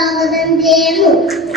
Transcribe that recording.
സ്വാഗതം ചെയ്യുന്നു എല്ലാവരും